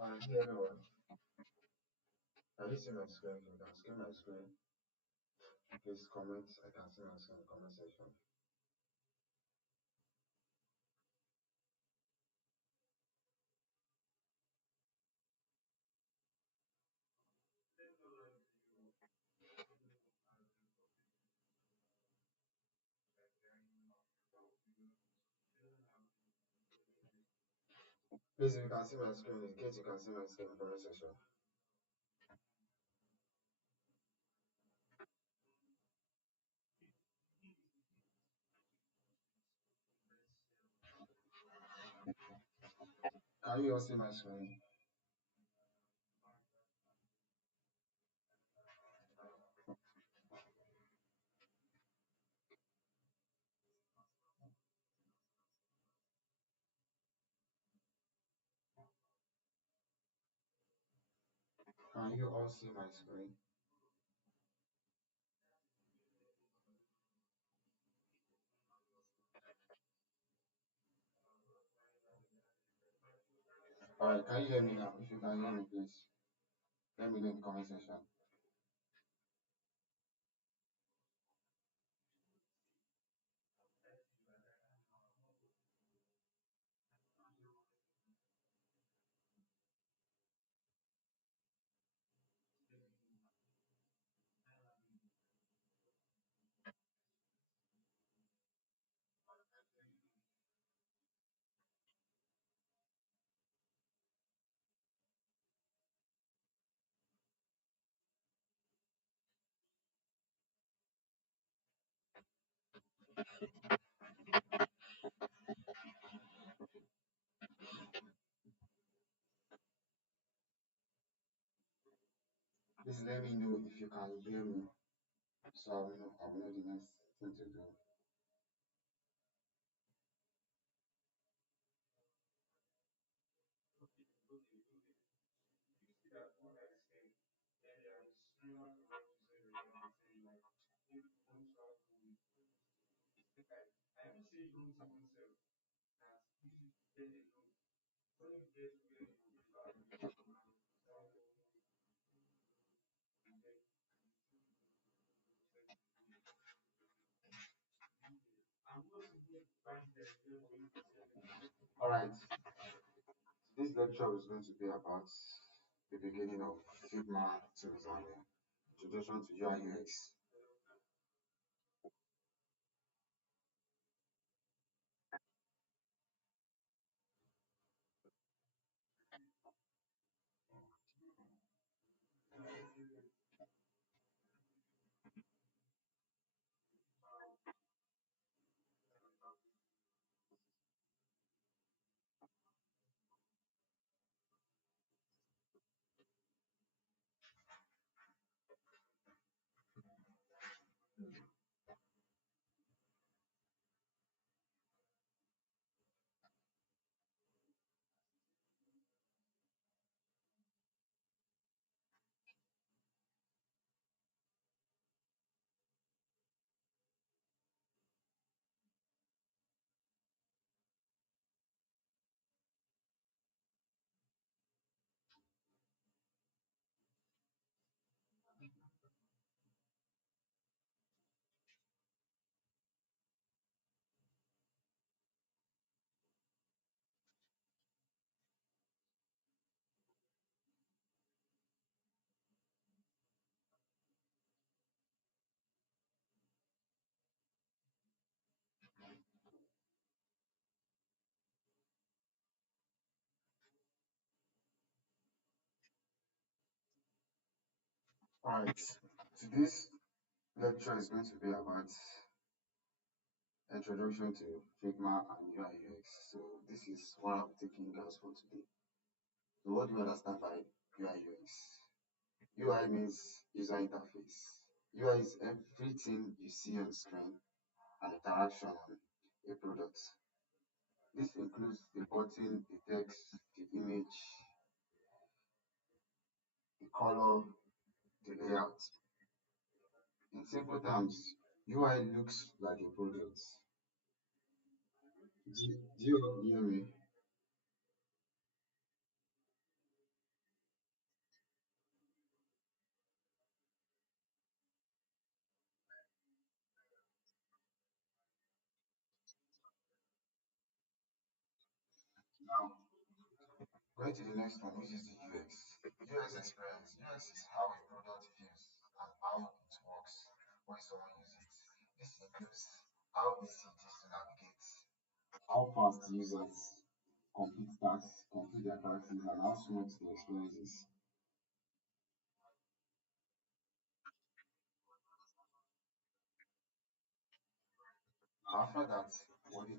I hear everyone. Can you see my screen? If you can see my screen, please comment. I can see my screen in the comment section. Please, if you can see my screen, in case you can see my screen in the comment section. Can you all see my screen? Can you all see my screen? Alright, can you hear me now? If you can hear me, please let me know in the comment section. Please let me know if you can hear me, so I will know the next thing to do. Alright, this lecture is going to be about the beginning of Figma tools and introduction to UI UX. Alright, today's lecture is going to be about introduction to Figma and UI UX. So this is what I'm taking you guys for today. So what do you understand by UI UX? UI means user interface. UI is everything you see on screen and interaction on a product. This includes the button, the text, the image, the color, the layout. In simple terms, UI looks like a product. Do you hear me? Now, going to the next one, which is the UX. UX experience. UX is how a product feels and how it works when someone uses it. This includes how easy it is to navigate, how fast users complete tasks, complete their tasks, and how smooth the experience is. After that, the only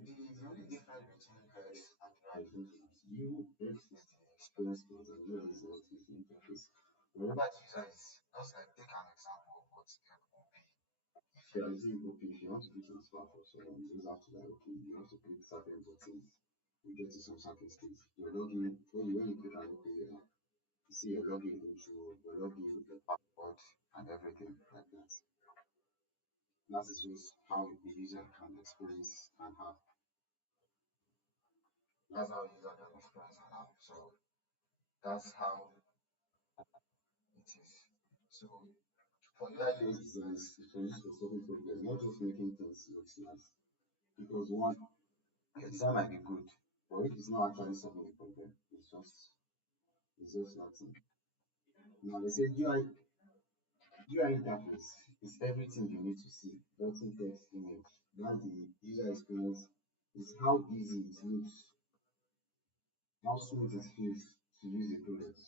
difference between UX and UI is influence. UX is the experience part and UI is what is the interface. Wherever the user is, just like take an example of what OP. If you are using OP, if you want to do transfer for someone, you just have to like okay, you have to click certain buttons. You get to some certain stage. Your login when you click an OP, you see your login intro, your login, your password, and everything like that. That is just how the user can experience and have. That's how user can experience an app. So that's how it is. So for UI designs, it can use for solving problems, not just making things look nice. Because one, your design might be good, but if it's not actually solving the problem, it's just nothing. Now they say UI interface is everything you need to see. Button, text, image. That's the user experience. Is how easy it looks, how smooth it feels to use the product.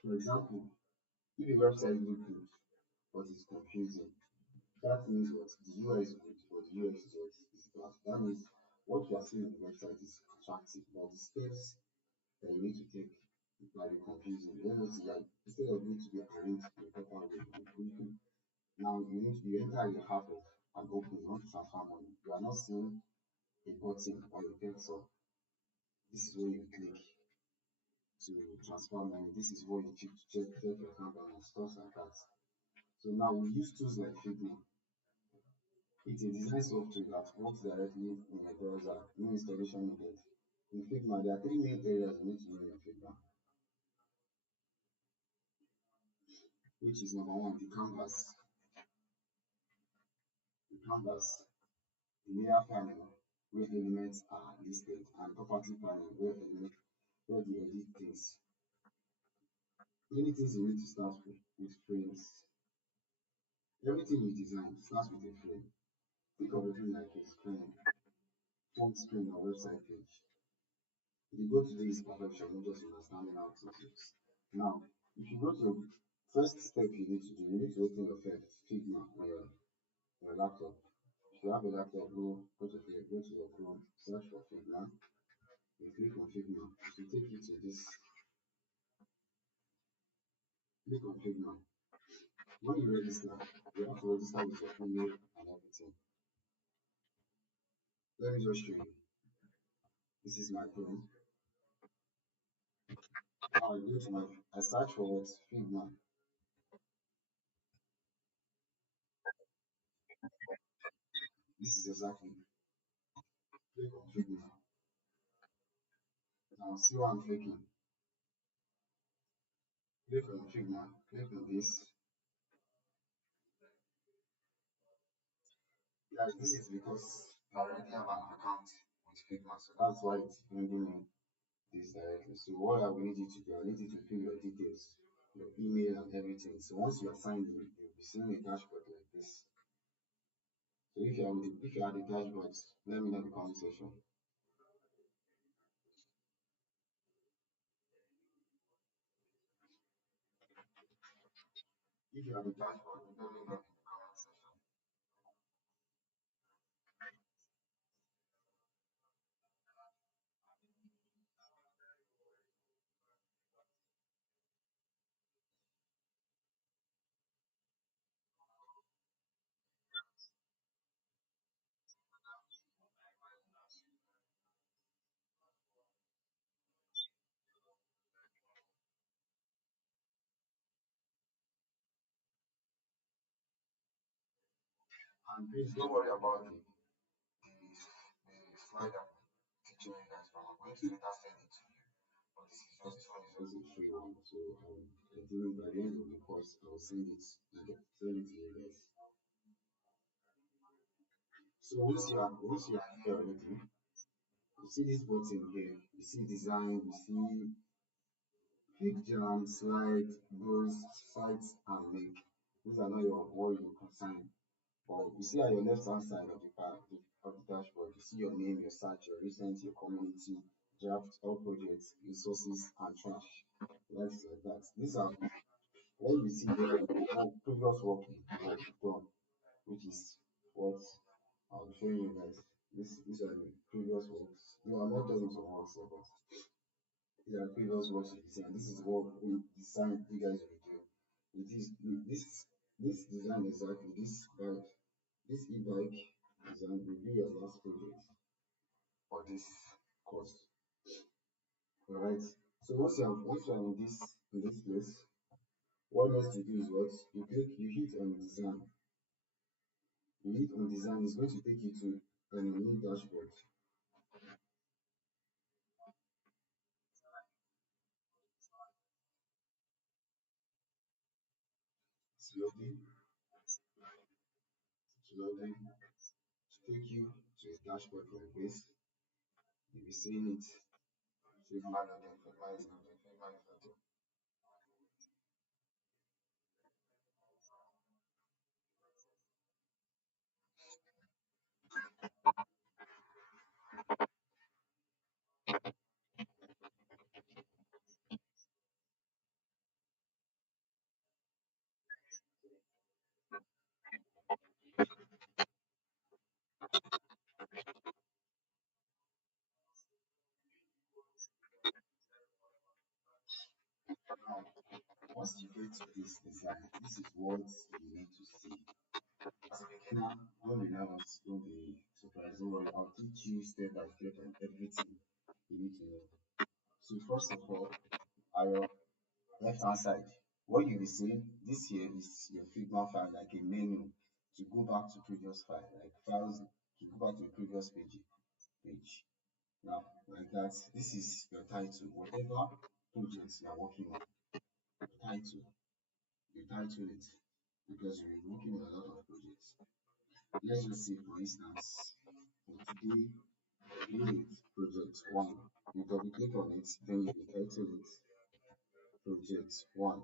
For example, if a website looks good but it's confusing, that means what the UI is good, but the UX is bad. That means what you are seeing on the website is attractive, but the steps that you need to take might be confusing. You don't know, see, like instead of it to be arranged in a proper way, now you enter the half of an open, you want to transfer money. You are not seeing a button or a pencil. This is where you click to transfer money. This is where you check your account and stuff like that. So now we use tools like Figma. It's a design software that works directly in a browser, no installation needed. In Figma, there are three main areas you need to know in Figma, which is number one, the canvas, the layer panel, where elements are listed, and property panel, where the edit things. Many things you need to start with frames. Everything you design starts with a frame. Think of it like a screen, home screen or website page. The goal today is perfection, not just understanding how things looks. Now, if you go to first step you need to do, you need to open your Figma on your laptop. If you have a laptop, go to your Chrome, search for Figma, you click on Figma. It will take you to this. Click on Figma. When you register, you have to register with your email and everything. Let me just show you. This is my Chrome. Now I search for what Figma. This is exactly. Click on Figma. Now see what I'm clicking. Click on Figma. Click on this. Yeah, this is because I already have an account with Figma, so that's why it's bringing me this directly. So what I will need you to do, I need you to fill your details, your email and everything. So once you are signed in, you'll be seeing a dashboard like this. So if you are the dashboard, let me know in the comment section. If you are the dashboard, let me know in the comment section. And please don't worry about the slide I'm teaching you guys from. I'm going to later send it to you. But this one is just a free one. So I think by the end of the course, I will send it to you guys. So once you are here already, You see this button here, you see design, you see click jam, slide, browse, sites, and link. These are not your what you concern. But you see at your left hand side of the dashboard, you see your name, your search, your recent, your community, draft, all projects, resources, and trash. Life like that. These are what you see there, all previous work you've done, which is what I'll show you guys. These are the previous works. No, I'm not doing some works here, but these are previous works you design. This is what we design you guys will do. It is this design exactly, this e-bike design will be your last project for this course. Alright. So once you are in this place, what next to do is what you hit on design. You hit on design is going to take you to a new dashboard. Slowly, slowly to take you to a dashboard like this. You'll be seeing it. Figma loading, Figma is loading, Figma is loading. Now, once you get to this design, this is what you need to see. As a beginner, don't be nervous, don't be surprised, don't worry. I'll teach you step by step on everything you need to know. So first of all, at your left hand side, what you'll be seeing this here is your Figma file, like a menu to go back to previous file, like files to go back to the previous page. Now, like that, this is your title. Whatever projects you are working on, title, you title it because you're working on a lot of projects. Let's just say, for instance, for today, create project one. You double click on it, then you title it project one.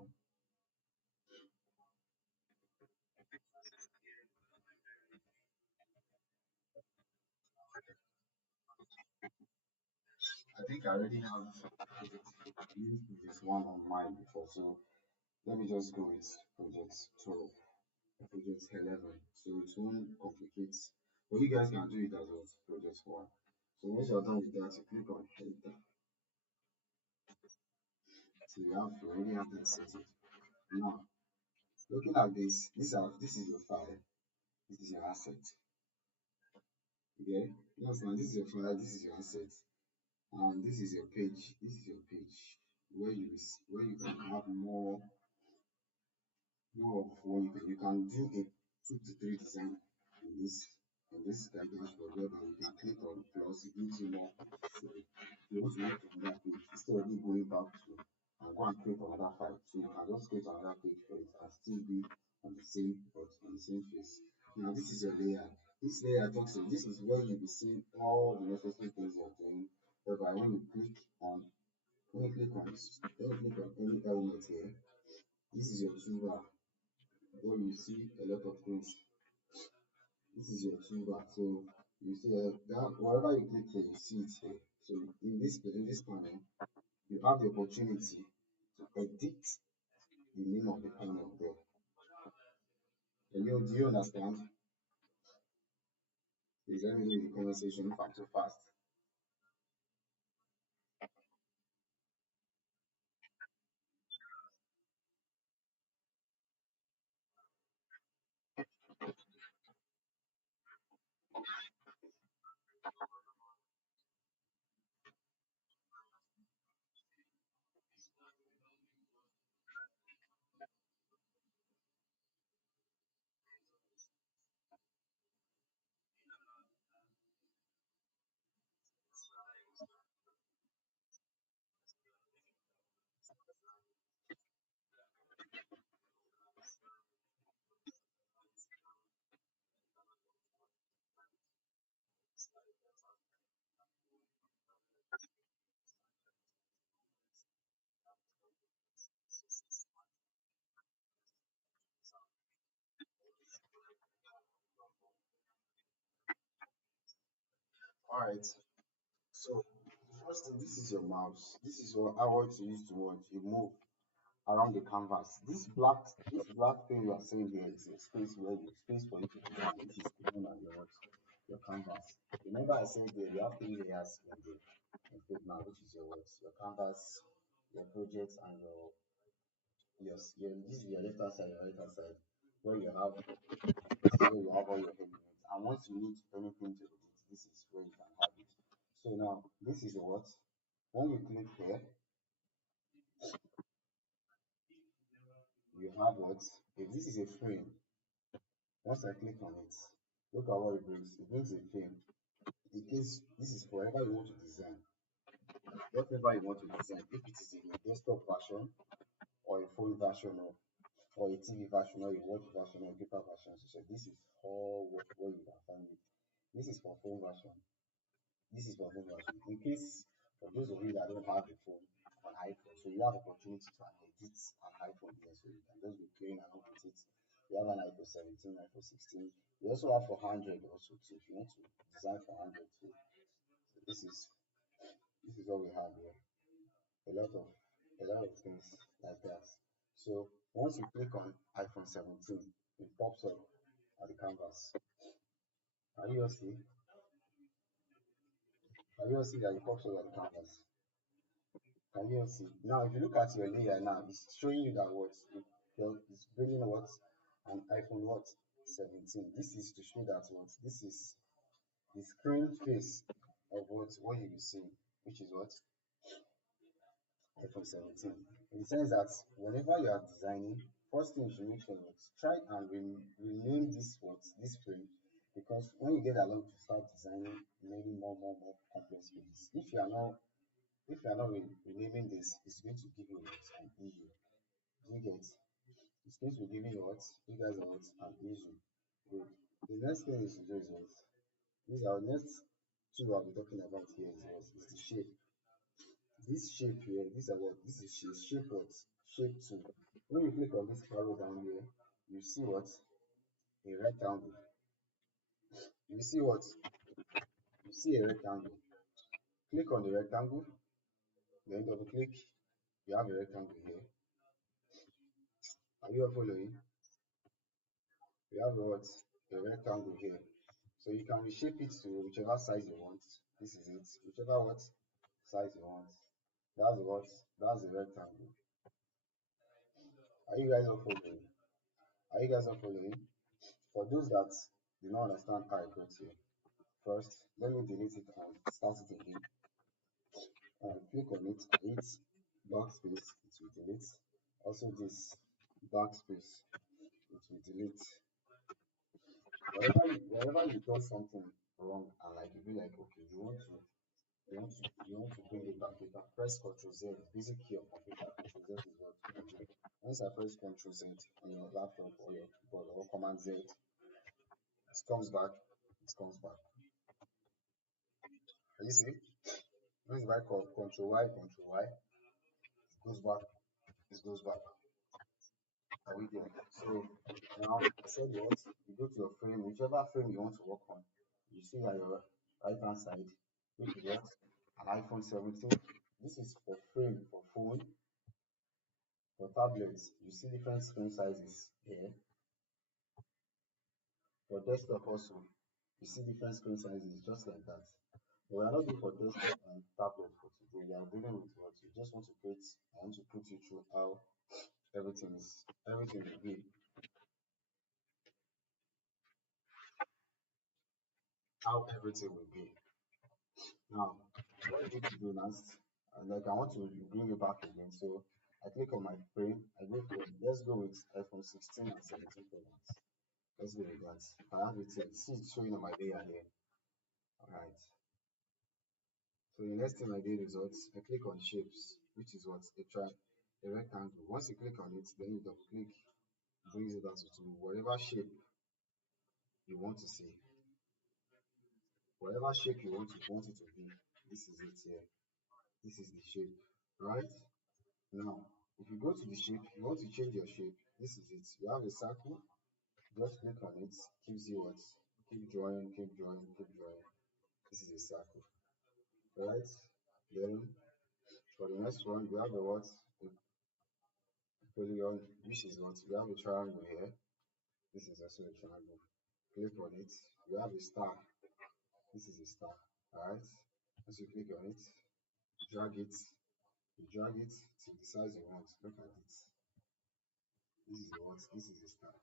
I think I already have used project one on mine before, so let me just go with project 12, project 11. So it won't complicate, but you guys can do it as well, project one. So once you're done with that, you click on enter. So you already have that settled. Now, looking at this is your file, this is your asset. Okay, yes, now this is your file, this is your asset, and this is your page. This is your page where where you can have more of what you can do a 2 to 3 design in this dashboard whereby you can click on plus, it gives you more pages. So if you want to move to another page instead of you going back to and go and create another file, so you can just create another page for it and still be on the same face. Now this is your layer. This layer talks this is where you'll be seeing all the necessary things you're doing. Whereby when you click on any element here, this is your toolbar where you see a lot of things. This is your toolbar. So you see that wherever you click here, you see it here. So in this panel, you have the opportunity to edit the name of the panel there. Do you understand? Please let me know in the comment section if I'm too fast. All right. So first thing, this is your mouse. This is what I want to use to watch. You move around the canvas. This black thing you are seeing here is a space for you to design, which is depending on your canvas. Remember I said there you have three layers in code now, which is your canvas, your projects, and your this is your left hand side, your right hand side, where you have this is where you have all your elements. And once you need anything to edit, this is where you can have it. So now this is what when you click here, you have what if this is a frame. Once I click on it, look at what it brings. It brings a frame. In case this is forever you want to design, whatever you want to design, if it is in a desktop version or a phone version or a TV version or a watch version or a paper version, so this is all where you can find it. This is for phone version. This is for phone version. In case for those of you that don't have a phone on iPhone, so you have opportunity to edit an iPhone here, so you can just be playing around with it. You have an iPhone 17, iPhone 16. You also have for 100 also too. If you want to design for 100 too. So this is what we have here. A lot of things like that. So once you click on iPhone 17, it pops up at the canvas. Can you all see? Can you all see that it pops up at the canvas? Can you see? Now, if you look at your layer now, it's showing you that it's bringing what an iPhone 17. This is to show that this is the screen face of what you will see, which is what iPhone 17. In the sense that whenever you are designing, first thing you should make sure that try and rename this frame, because when you get along to start designing many more complex pages, if you are not renaming this, it's going to give you an issue. Do you get? It's going to give you what? You guys are what? An issue. Good. The next thing is to do is what? These are next two I'll be talking about here is the shape. This shape here, these are what? This is shape what? Shape 2. When you click on this arrow down here, you see what? A rectangle. You see what? You see a rectangle. Click on the rectangle, then double click. You have a rectangle here. Are you all following? We have what? A rectangle here. So you can reshape it to whichever size you want. This is it. Whichever what size you want. That's what that's the rectangle. Are you guys all following? Are you guys all following? For those that do not understand how I got here, first let me delete it and start it again. Click on it and hit backspace, it will delete. Also this backspace, it will delete. Wherever you do something wrong and like you be like okay, you want to bring it back, you can press Ctrl Z, the basic key of computer. Ctrl Z is what you can do. Once I press Ctrl Z on your laptop or your keyboard or Command Z, it comes back. It comes back. Can you see? Once I call Control Y, it goes back. It goes back. Are we there? So now I said what? You go to your frame, whichever frame you want to work on. You see at your right hand side, which is what? An iPhone 17. This is for frame for phone. For tablets, you see different screen sizes here. For desktop also, you see different screen sizes just like that. But we are not doing for desktop and tablet for today. We are dealing with what you just want to create. I want to put you through how everything will be. How everything will be. Now, what I need to do next, and like I want to bring you back again. So I click on my frame. I go for let's go with iPhone 16 and 17 Pro Max. Let's go with that. I have it here. See it's showing on my layer here. Alright. So the next thing I did is what I click on shapes, which is what a rectangle. Once you click on it, then you double click, brings it out to whatever shape you want to see. Whatever shape you want it to be. This is it here. This is the shape. Right? Now, if you go to the shape, you want to change your shape. This is it. You have a circle, just click on it, gives you what? Keep drawing, keep drawing, keep drawing. This is a circle, right? Then for the next one, we have a what? A polygon, which is what? We have a triangle here. This is also a triangle. Click on it. We have a star. This is a star. Alright. Once you click on it, drag it, you drag it to the size you want. Look at it. This is what? This is a star.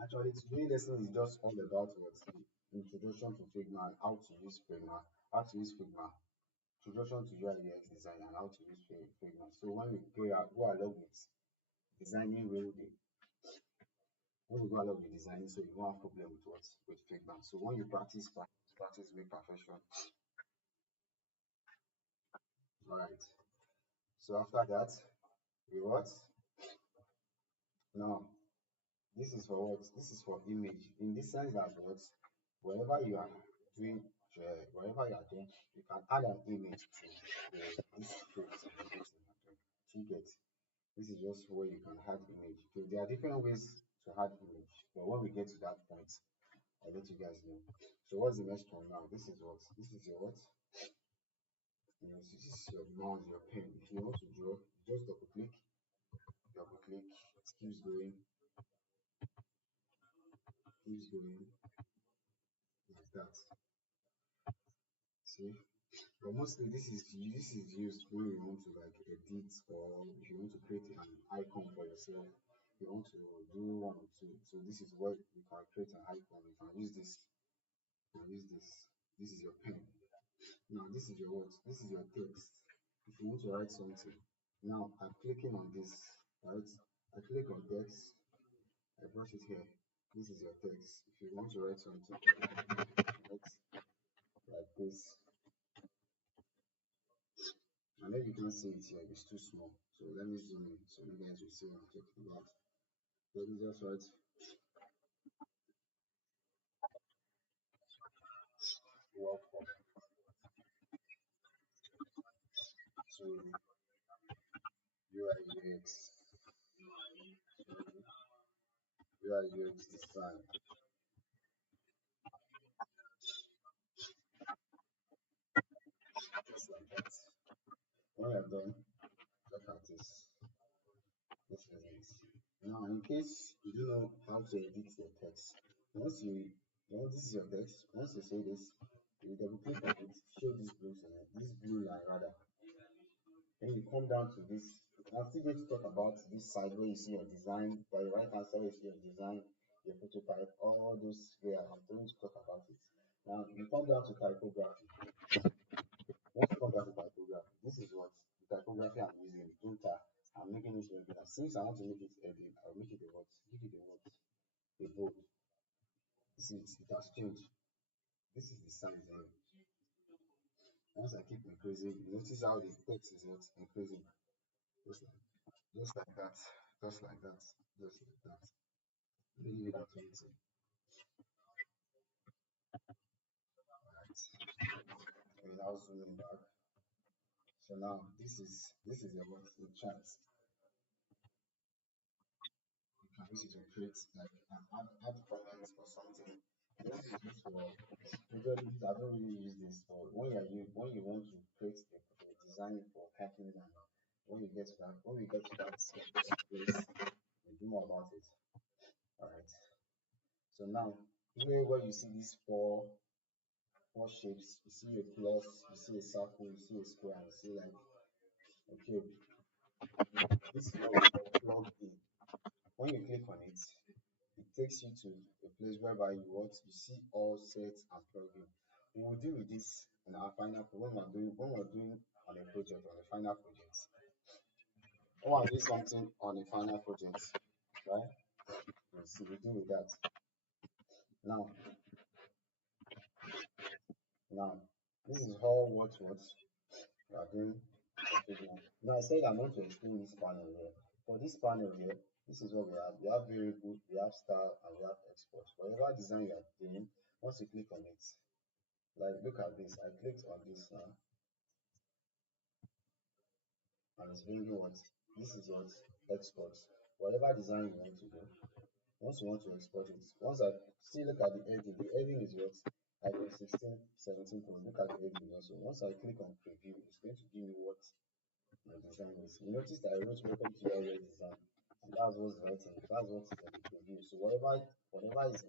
Actually, today's lesson is just all about what the introduction to Figma and how to use Figma, introduction to UI UX design and how to use Figma. So when we go along with designing real day, when you go along with designing, so you won't have problem with what with Figma. So when you practice, make perfection. All right. So after that, we what? Now this is for what? This is for image. In this sense that what, wherever you are doing, wherever you are doing, you can add an image to this script and everything you're doing. You get. This is just where you can add image. So there are different ways to add image, but when we get to that point, I'll let you guys know. So what's the next one now? This is what? This is your what? You know, this is your mouse, your pen. If you want to draw, just double click, it keeps going like that. See? But mostly this is used when you want to like edit or if you want to create an icon for yourself. You want to do one or two. So this is what you can create an icon. You can use this. You can use this. This is your pen. Now this is your what? This is your text. If you want to write something. Now I'm clicking on this, right? I click on text. I brush it here. This is your text. If you want to write something, write like this. I know you can't see it here, it's too small. So let me zoom in so you guys will see what I'm talking about. Let me just write welcome to UI UX, UI UX design, just like that. When you're done, look at this. This is it. Now, in case you don't know how to edit your text, once you once this is your text, once you say this, you double click on it, show this blue line rather. Then you come down to this. I'm still going to talk about this side where you see your design, by the right hand side, you see your design, your prototype, all those where I'm going to talk about it. Now, you come down to typography. Once you come down to typography, this is what the typography I'm using, Inter. I'm making it regular. Since I want to make it heading, I'll make it a what? Give it a what? A bold. See, it has changed. This is the size here. Once I keep increasing, you notice how the text is what? Increasing. Just like, just like that. Just like that. Just like that. Leave it at 20. Right. We now zooming back. So now this is a what the chart. You can use it to create like an add comments or something. This is used for usually I don't really use this for when you want to create a design for hacking and when we get to that place, we do more about it. Alright. So now here where you see these four shapes, you see a plus, you see a circle, you see a square, and you see like a cube. This is what we call plug in. When you click on it, it takes you to a place whereby you see all sets and plugin. We will deal with this in our final when we're doing on a project on a final project. When we're doing something on a final project, right? We'll see we deal with that. Now, now this is all what we are doing. Now I said I'm going to explain this panel here. For this panel here, this is what we have. We have variable, we have style, and we have export. Whatever design you are doing, once you click on it, like look at this. I clicked on this now, and it's bringing what? This is what export. Whatever design you want to do, once you want to export it, once I see look at the heading is what? iPhone 16, 17 Pro. Look at the heading also. Once I click on preview, it's going to give me what my design is. You notice that I wrote welcome to your design. And that's what's writing. That's what is in the preview. So whatever is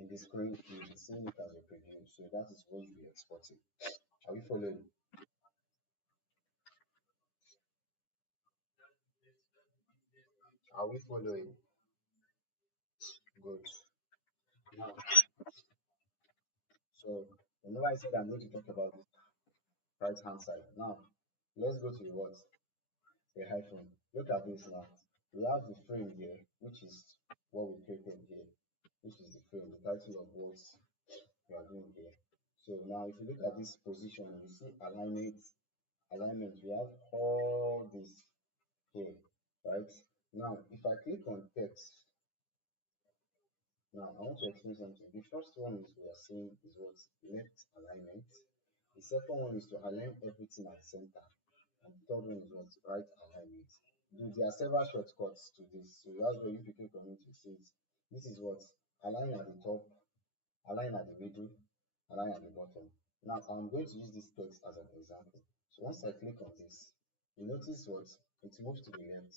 in the screen, you'll be seeing it as a preview. So that is what you'll be exporting. Are we following? Are we following? Good. Now, so whenever I said I'm going to talk about this right hand side, now let's go to the what? The hyphen. Look at this now. We have the frame here, which is what we created here, which is the frame, the title of what we are doing here. So now if you look at this position, you see alignment, we have all this here, right? Now if I click on text, now I want to explain something. The first one is we are saying is what left alignment. The second one is to align everything at the center. And the third one is what right alignment. There are several shortcuts to this. So that's why if you click on it, you see it. This is what align at the top, align at the middle, align at the bottom. Now I'm going to use this text as an example. So once I click on this, you notice what it moves to the left.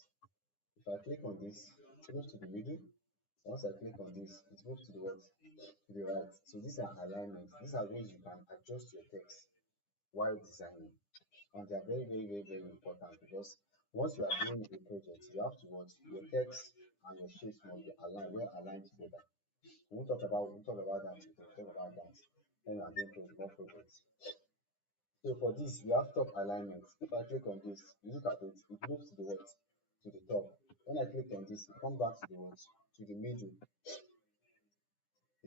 If I click on this, it moves to the middle. Once I click on this, it moves to the what? To the right. So these are alignments. These are ways you can adjust your text while designing. And they are very important because once you are doing a project, you have to watch your text and your shapes must be aligned, well aligned together. We'll talk about that today. We'll talk about that when we are doing more projects. So for this, we have top alignment. If I click on this, you look at it, it moves to the what? To the top. When I click on this, it comes back to the what? To the middle.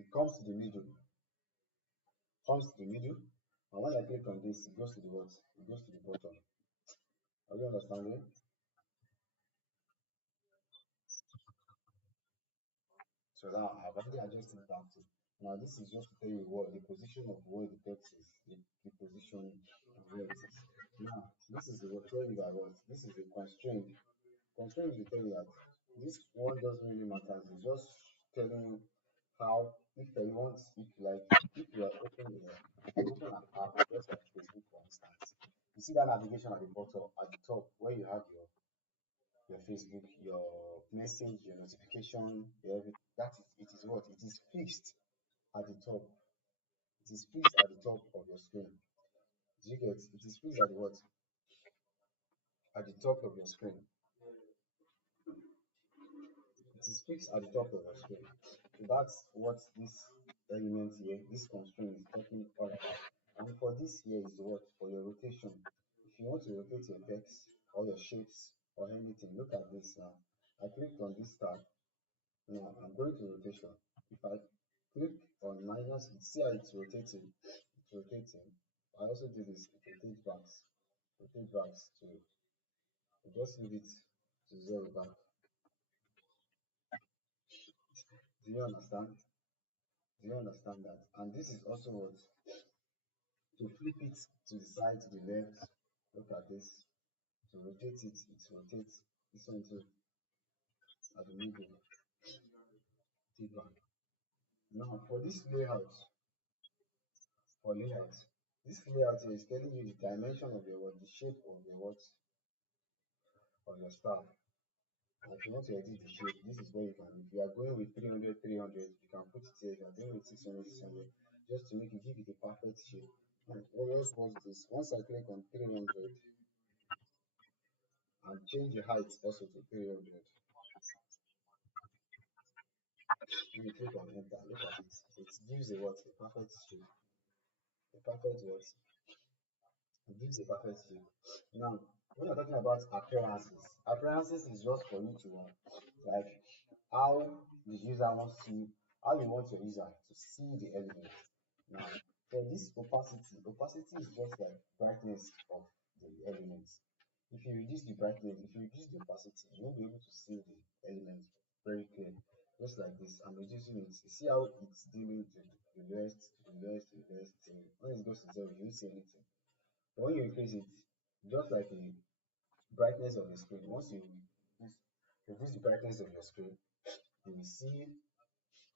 It comes to the middle. Comes to the middle. And when I click on this, it goes to the what? It goes to the bottom. Are you understanding? So now I've already adjusted that to. Now this is just to tell you what the position of where the text is, the position of where it is. Now this is the tell you that what this is a constraint. Constraint is to tell you that this one doesn't really matter. It's just telling you how if you want if you like if you are open an app just like Facebook for instance. You see that navigation at the bottom at the top where you have your Facebook, your message, your notification, your everything. That is, it is what? It is fixed at the top. It is fixed at the top of your screen. Do you get? It is fixed at the what? At the top of your screen. It is fixed at the top of your screen. So that's what this element here, this constraint is talking all about. And for this here is what? For your rotation. If you want to rotate your text or your shapes or anything, look at this now. I clicked on this tab. Now I'm going to rotation. If I click on minus, you see how it's rotating. It's rotating. I also do this, it rotates back. Rotate back to just leave it to zero back. Do you understand? Do you understand that? And this is also what to flip it to the side, to the left. Look at this. To rotate it, it rotates this one to at the middle, back. Now for this layout, for layout, this layout here is telling you the dimension of your what, the shape of your what of your star. And if you want to edit the shape, this is where you can. If you are going with 300, 300, you can put it here. If you are going with 600, 600, just to make it give it a perfect shape. And always watch this. Once I click on 300 and change the height also to 300, when you click on enter, look at it. It gives a what? A perfect shape. A perfect what? It gives a perfect shape. Now, when you're talking about appearances is just for you to like how the user wants to, how you want your user to see the element. Now, for this opacity is just like brightness of the elements. If you reduce the brightness, if you reduce the opacity, you won't be able to see the element very clear. Just like this, I'm reducing it. You see how it's dealing to the lowest, to the lowest, to the lowest. When it goes to zero, you won't see anything. But when you increase it, just like the brightness of the screen, once you reduce the brightness of your screen, you will see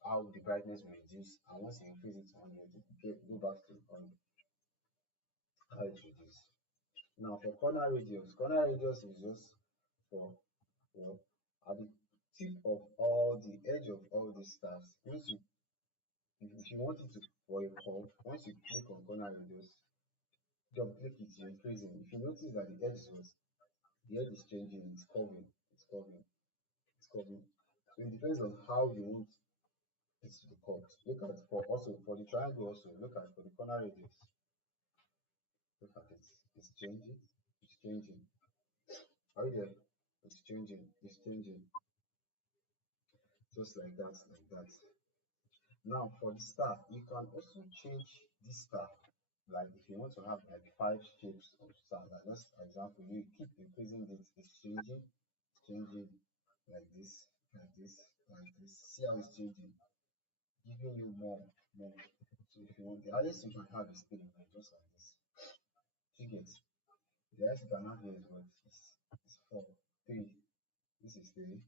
how the brightness will reduce, and once you increase it to 100, it go back to how it reduces. Now for corner radius is just for for at the tip of all the edge of all these stars. Once you if you want it to for a curve, once you click on corner radius, double click it, you're increasing. If you notice that the edge is changing, it's curving, it's curving, it's curving. So it depends on how you want it to be curved. Look at for also for the triangle also, look at for the corner radius. Look at it. It's changing, it's changing. Are you there? It's changing, it's changing. Just like that, like that. Now for the star, you can also change this star. Like if you want to have like five shapes of star, like just example, you keep increasing it, it's changing like this, like this, like this. See how it's changing, giving you more. So if you want the highest you can have is three, like just like this. You get the highest you can have here is what is four, three. This is three,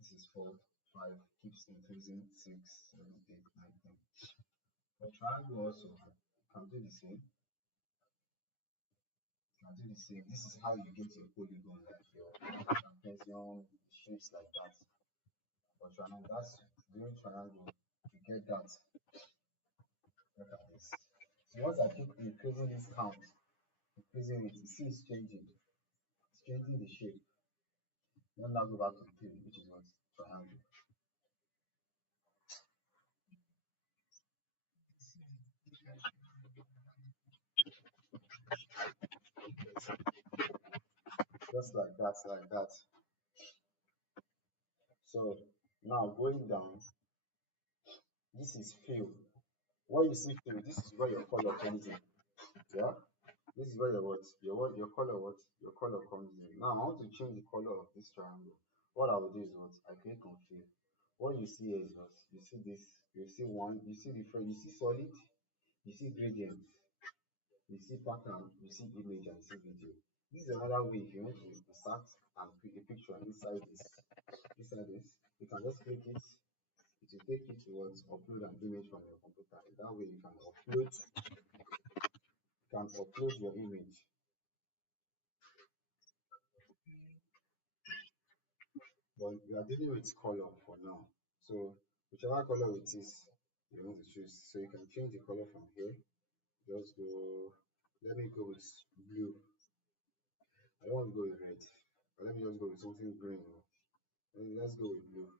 this is four, five, keeps increasing, six, seven, eight, nine, ten. For triangle also, you can do the same. You can do the same. This is how you get your polygon, like your trapezium shapes like that. For triangle, that's during triangle, you get that. Look at this. So once I keep increasing this count, increasing it, you see it's changing. It's changing the shape. Then now go back to the three, which is what triangle. Just like that, like that. So now going down, this is fill. When you see fill, this is where your color comes in. Yeah. This is where your what? Your color what? Your color comes in. Now I want to change the color of this triangle. What I will do is what? I click on fill. What you see here is what? You see this, you see one, you see different, you see solid, you see gradient, you see pattern, you see image, and you see video. This is another way if you want to insert and put a picture inside this, you can just click it. It will take you towards upload an image from your computer. That way you can upload your image. But we are dealing with color for now. So whichever color it is you want to choose. So you can change the color from here. Just go, let me go with blue. I don't want to go with red. But let me just go with something green. Let's go with blue.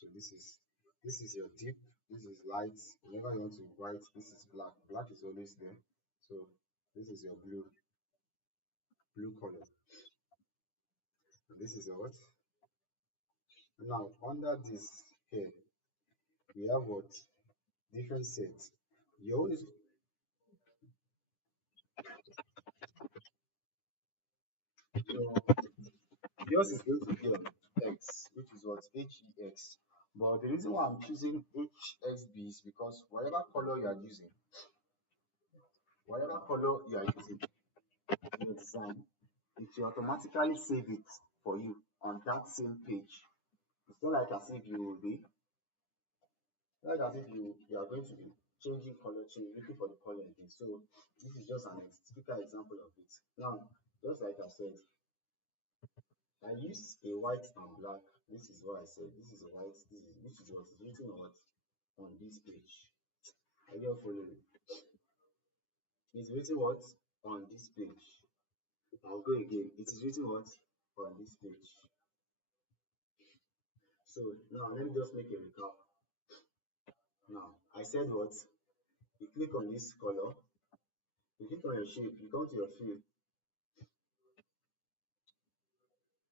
So this is your deep, this is light. Whenever you want to white, this is black. Black is always there. So this is your blue color. And this is your what? Now under this here, we have what? Different sets. Your own is your yours is going to be on X, which is what HEX. But the reason why I'm choosing HXB is because whatever color you are using in your design, it will automatically save it for you on that same page. It's not like as if you will be, like as if you are going to be changing color, looking for the color again. So this is just an typical example of it. Now, just like I said, I use a white and black. This is what I said. This is a white. This is what is written on what on this page. Are you following? It's written what on this page. I'll go again. It is written what on this page. So now let me just make a recap. Now I said what? You click on this color. You click on your shape. You come to your field.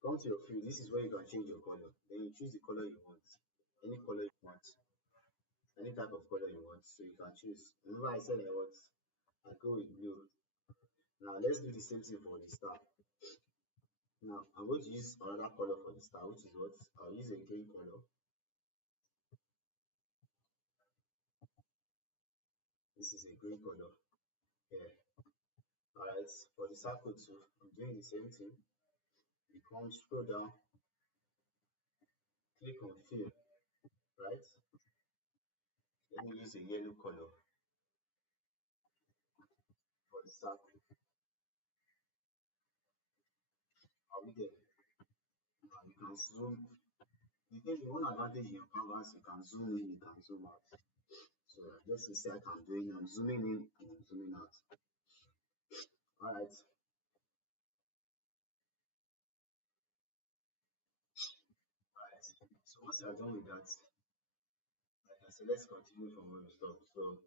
Come to your field. This is where you can change your color. Then you choose the color you want. Any color you want. Any type of color you want. So you can choose. Remember I said I go with blue. Now let's do the same thing for the star. Now I'm going to use another color for the star, which is what I'll use a green color. This is a green color. Yeah. Alright, for the circle too, I'm doing the same thing. You come scroll down, click on fill, right? Let me use a yellow color for the circle. Are we there? Now you can zoom. The thing, the one advantage in your canvas, you can zoom in, you can zoom out. So just to say like I'm doing, I'm zooming in and I'm zooming out. All right, all right. So once you're done with that, like I said, let's continue from where we stopped. So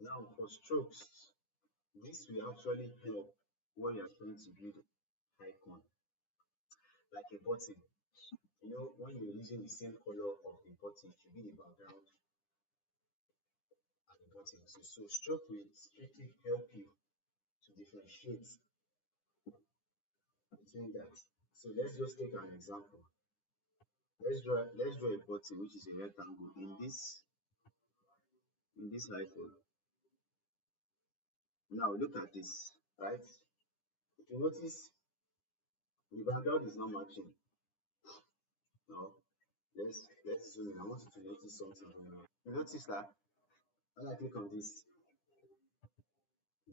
now for strokes, this will actually help when you're trying to build icon, like a button. You know, when you're using the same color of the button, it should be the background and the button. So stroke will strictly help you to differentiate between that. So let's just take an example. Let's draw a button which is a rectangle in this icon. Now look at this, right? If you notice the background is not matching. Now let's zoom in. I want you to notice something. You notice that when I click on this,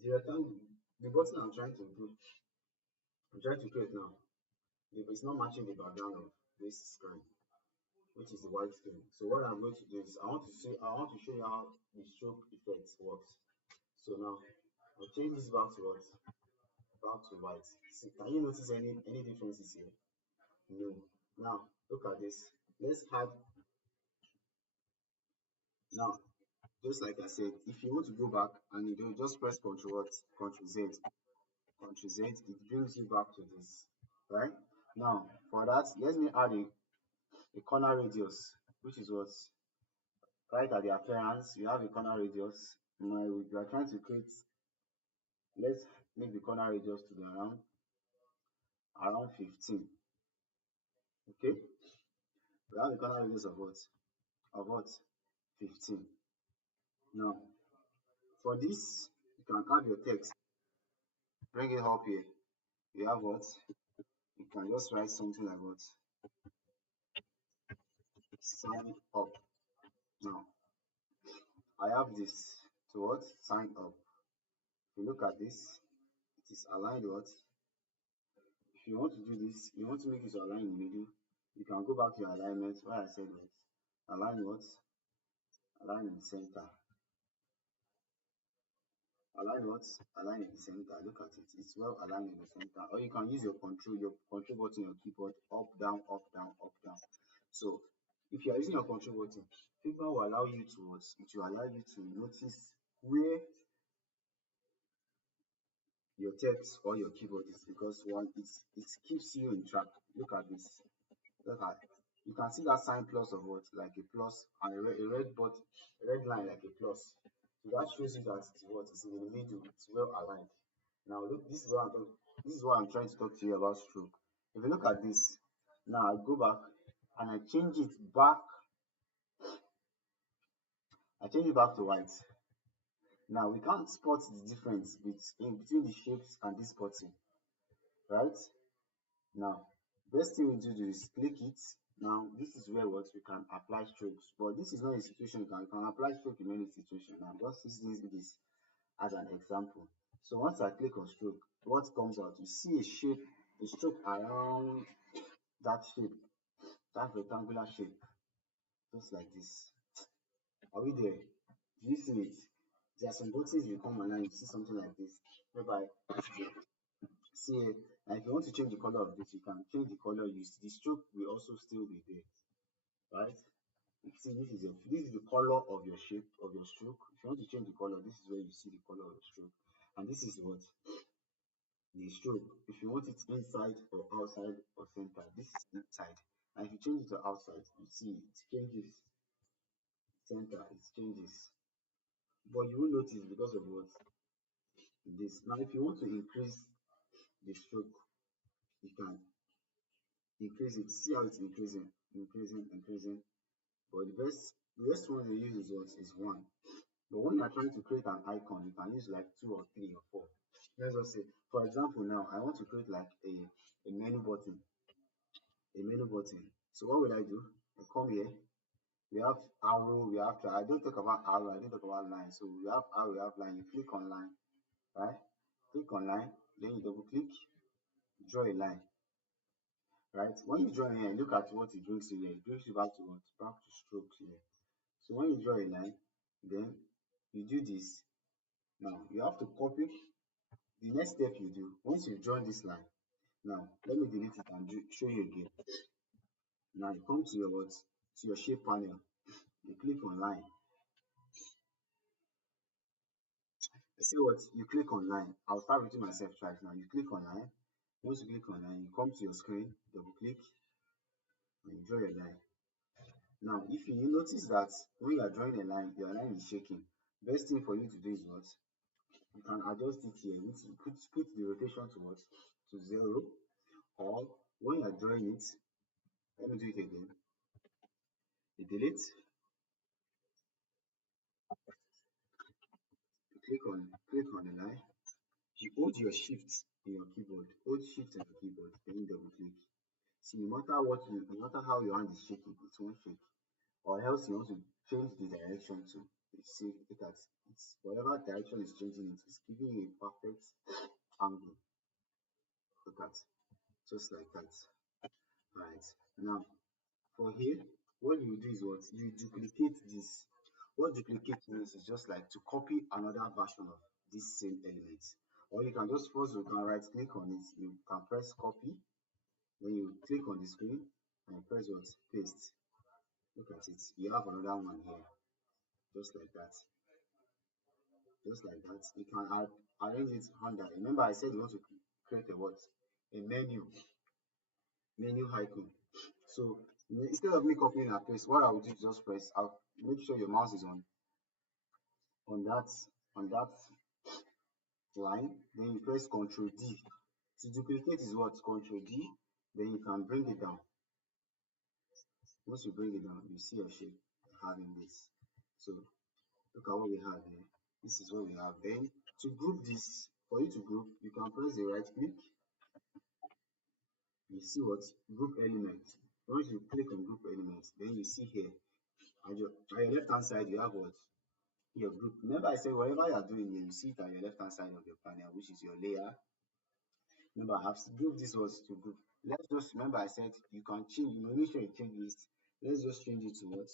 the rectangle, the button I'm trying to create now, it's not matching the background of this screen, which is the white screen. So what I'm going to do is I want to show you how the stroke effect works. So now I'll change this back to what? Back to white. See, can you notice any differences here? No. Now look at this. Let's add now. Just like I said, if you want to go back and you do just press Ctrl what? Ctrl Z. Ctrl Z, it brings you back to this. Right? Now for that, let me add a corner radius, which is what right at the appearance, you have a corner radius. Now we are trying to create, let's make the corner radius to be around 15. Okay, we have a corner radius of what 15. Now for this, you can add your text, bring it up here. You have what? You can just write something like what? Sign up. Now I have this to what? Sign up. If you look at this, it is aligned what? If you want to do this, you want to make it to align in the middle, you can go back to your alignment where I said what? Align what? Align in the center. Align what? Align in the center. Look at it. It's well aligned in the center. Or you can use your control button, your keyboard, up, down, up, down, up, down. So if you are using your control button, Figma will allow you to what? It will allow you to notice where your text or your keyboard is because one, it keeps you in track. Look at this. Look at you can see that sign plus of what like a plus and a red line like a plus. So that shows you that it's what is in the middle, it's well aligned. Now look, this is what I'm trying to talk to you about stroke. If you look at this, now I go back and I change it back to white. Now we can't spot the difference between the shapes and this button, right? Now, best thing we do is click it. Now, this is where what we can apply strokes, but this is not a situation you can apply stroke in many situations. I'm just using this as an example. So once I click on stroke, what comes out? You see a shape, a stroke around that shape, that rectangular shape, just like this. Are we there? Do you see it? There are some buttons you come and you see something like this, whereby see if you want to change the color of this, you can change the color. The stroke will also still be there, right? You see, this is the color of your shape of your stroke. If you want to change the color, this is where you see the color of the stroke, and this is what the stroke. If you want it inside or outside or center, this is inside. And if you change it to outside, you see it changes center. It changes, but you will notice because of what this. Now, if you want to increase the stroke, you can increase it. See how it's increasing, increasing, increasing. But the best one to use is what is one. But when you are trying to create an icon, you can use like two or three or four. Let's just say, for example, now I want to create like a menu button. A menu button. So what will I do? I come here. We have arrow, we have I don't talk about arrow, I don't talk about line. So we have arrow, we have line. You click on line, right? Click on line, then you double click, draw a line, right? When you draw here, look at what it brings you here. It brings you back to what? Back to strokes here. So when you draw a line, then you do this. Now you have to copy the next step you do. Once you've drawn this line, now let me delete it and show you again. Now you come to your what? To your shape panel. You click on line. I say what? You click on line. I'll start reading myself twice now. You click on line. Once you click on line, you come to your screen, double click, and you draw your line. Now, if you notice that when you are drawing a line, your line is shaking, best thing for you to do is what? You can adjust it here. You put the rotation to what? To 0. Or when you are drawing it, let me do it again. You delete, you click on the line. You hold your shift in your keyboard. Hold shift in your keyboard, then you double click. See, no matter how your hand is shaking, it won't shake. Or else you want to change the direction to, you see, look at it's whatever direction is changing it, it's giving you a perfect angle. Look at just like that. Right. Now for here, what you do is what? You duplicate this. What duplicate means is just like to copy another version of this same element. Or you can just first you can right click on it, you can press copy, then you click on the screen and you press what? Paste. Look at it. You have another one here, just like that. Just like that. You can arrange it under. Remember, I said you want to create a what? A menu icon. So instead of me copying and paste, what I will do is just press. I'll make sure your mouse is on that on that line. Then you press Ctrl D. To duplicate is what? Ctrl D. Then you can bring it down. Once you bring it down, you see your shape having this. So look at what we have here. This is what we have. Then to group this, for you to group, you can press the right click. You see what? Group elements. Once you click on group elements, then you see here at your left hand side you have what? Your group. Remember I said whatever you are doing here, you see it at your left hand side of your panel, which is your layer. Remember I have grouped this was to group. Let's just remember I said you can change, make sure you change list. Let's just change it to what?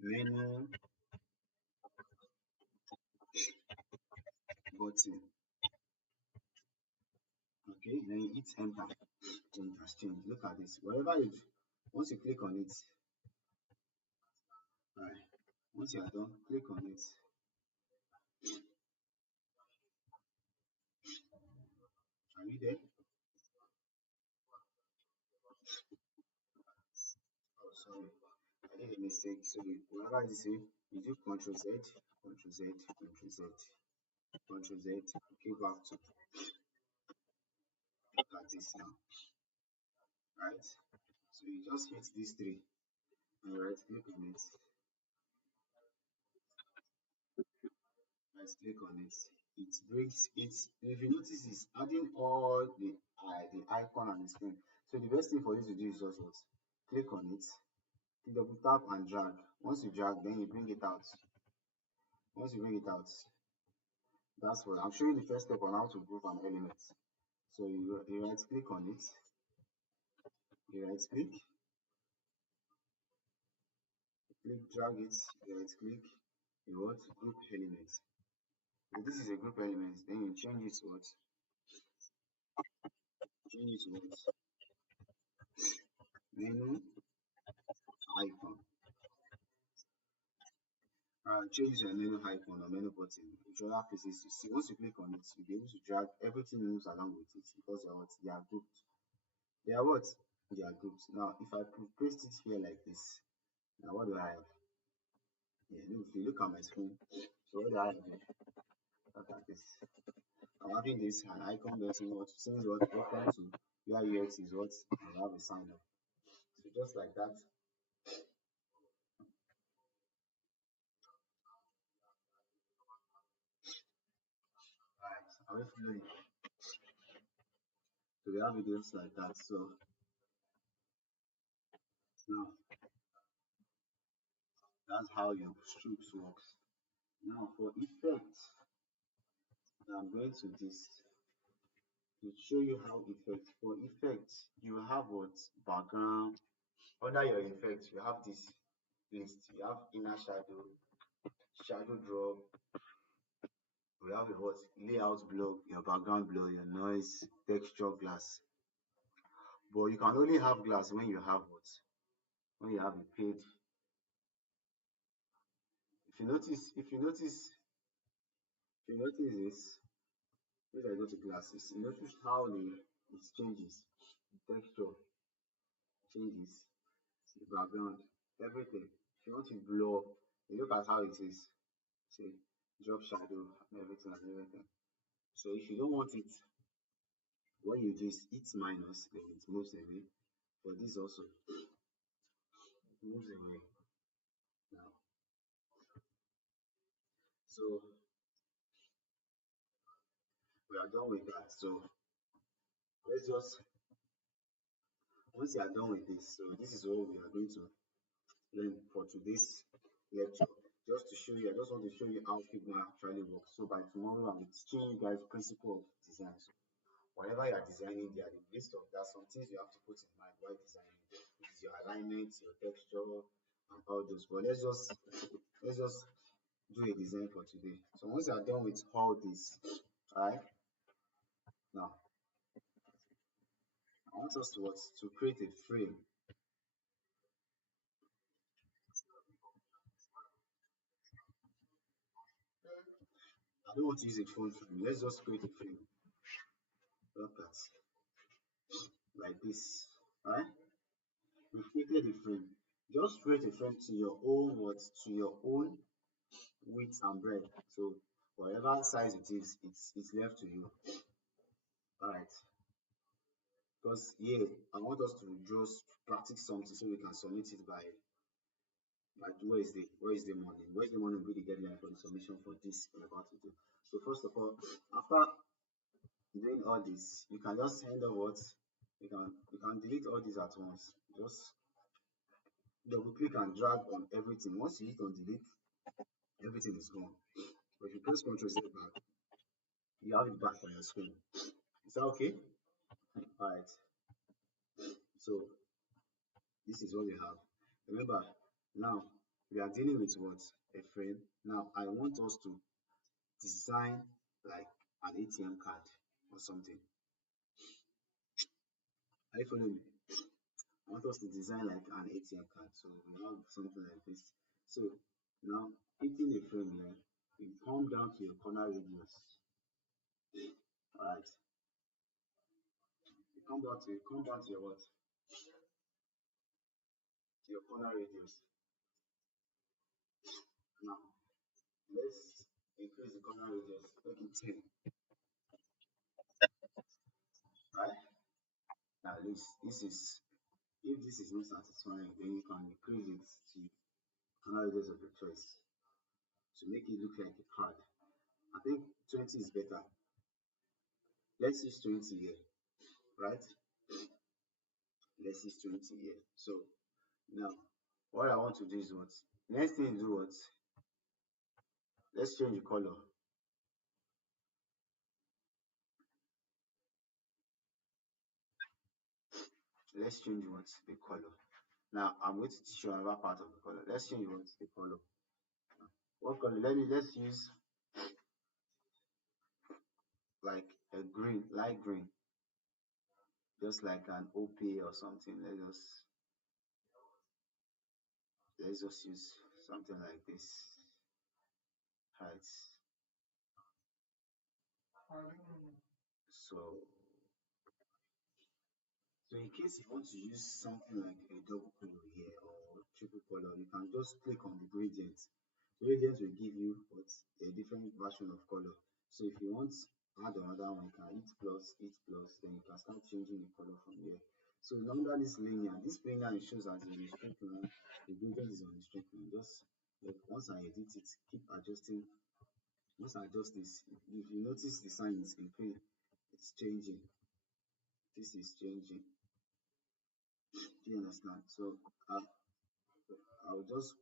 Menu button. Okay, then you hit enter. Then it has changed. Look at this. Wherever you once you click on it, right. Once you are done, click on it. Are you there? Oh, sorry. I did a mistake. So whenever you say you do Control Z, Control Z, Control Z, Control Z, okay, back to look at this now, right? So you just hit these three and right click on it, right click on it. It brings it. If you notice, it's adding all the icon and the screen. So the best thing for you to do is just what? Click on it, double tap and drag. Once you drag, then you bring it out. Once you bring it out, that's what I'm showing the first step on how to group an element. So you right click on it, you right click, drag it, you right click, you want group element. So this is a group element, then you change it to what? Change it to what? Menu icon. Change to a menu icon or menu button. Whichever places you see, once you click on it, you'll be able to drag everything moves along with it because they are what? They are grouped. They are what? They are grouped. Now, if I paste it here like this, now what do I have? Yeah, if you look at my screen, so what do I have here? Look at this. I'm having this an icon button what since what welcome to UI UX is what I have a sign up. So just like that. Right. Are we following? So we have videos like that. So Now that's how your strokes works. Now for effect, I'm going to this to show you how effect. For effect, you have what background. Under your effect, you have this list. You have inner shadow, shadow drop. We have a what layout block, your background blur, your noise, texture glass. But you can only have glass when you have what? When you have a paid. If you notice this, when I go to glasses, you notice how it changes. The texture changes, the background, everything. If you want to blur, you look at how it is. See, drop shadow and everything. So if you don't want it, when you just hit minus, then it moves away. For this also, it moves away now. So we are done with that. So let's just once you are done with this, so this is what we are going to learn for today's lecture. Just to show you, I just want to show you how Figma actually works. So by tomorrow, I'm teaching you guys principle of design. So whenever you are designing, there are the list of there's some things you have to put in mind while designing. It is your alignment, your texture, and all those. But let's just do a design for today. So once you are done with all this, all right, now I want us to what to create a frame. I don't want to use a full frame. Let's just create a frame. Look at like this. All right, we created a frame. Just create a frame to your own what to your own width and breadth. So whatever size it is, it's left to you. All right. Because here I want us to just practice something so we can submit it by Wednesday. Wednesday morning will be the deadline for the submission for this we're about to do. So first of all, after doing all this, you can just end up what you can delete all this at once. Just double click and drag on everything. Once you hit on delete, everything is gone. But if you press Ctrl Z back, you have it back on your screen. Is that okay? All right. So this is what we have. Remember, now we are dealing with what? A frame. Now I want us to design like an ATM card or something. Are you following me? I want us to design like an ATM card. So we have something like this. So now hitting the frame here, you come down to your corner radius. Alright. You come down to your what? To your corner radius. Now let's increase the corner radius, make it 10. Right? Now this is if this is not satisfying, then you can increase it to corner radius of your choice to make it look like a card. I think 20 is better. Let's use 20 here, right? Let's use 20 here. So now what I want to do is what? Next thing is do what? Let's change the color. Let's change what? The color. Now I'm going to show another part of the color. Let's change what? The color. What color? Let's use like a green, light green, just like an OP or something. Let's just use something like this. Right. So So in case you want to use something like a double color here or triple color, you can just click on the gradients. Gradients will give you what a different version of color. So if you want to add another one, you can hit plus, then you can start changing the color from here. So under this linear it shows as in a straight line, the gradient is on a straight line. Just like once I edit it, keep adjusting. Once I adjust this, if you notice the sign is increasing, it's changing. This is changing. Do you understand? So I, I will just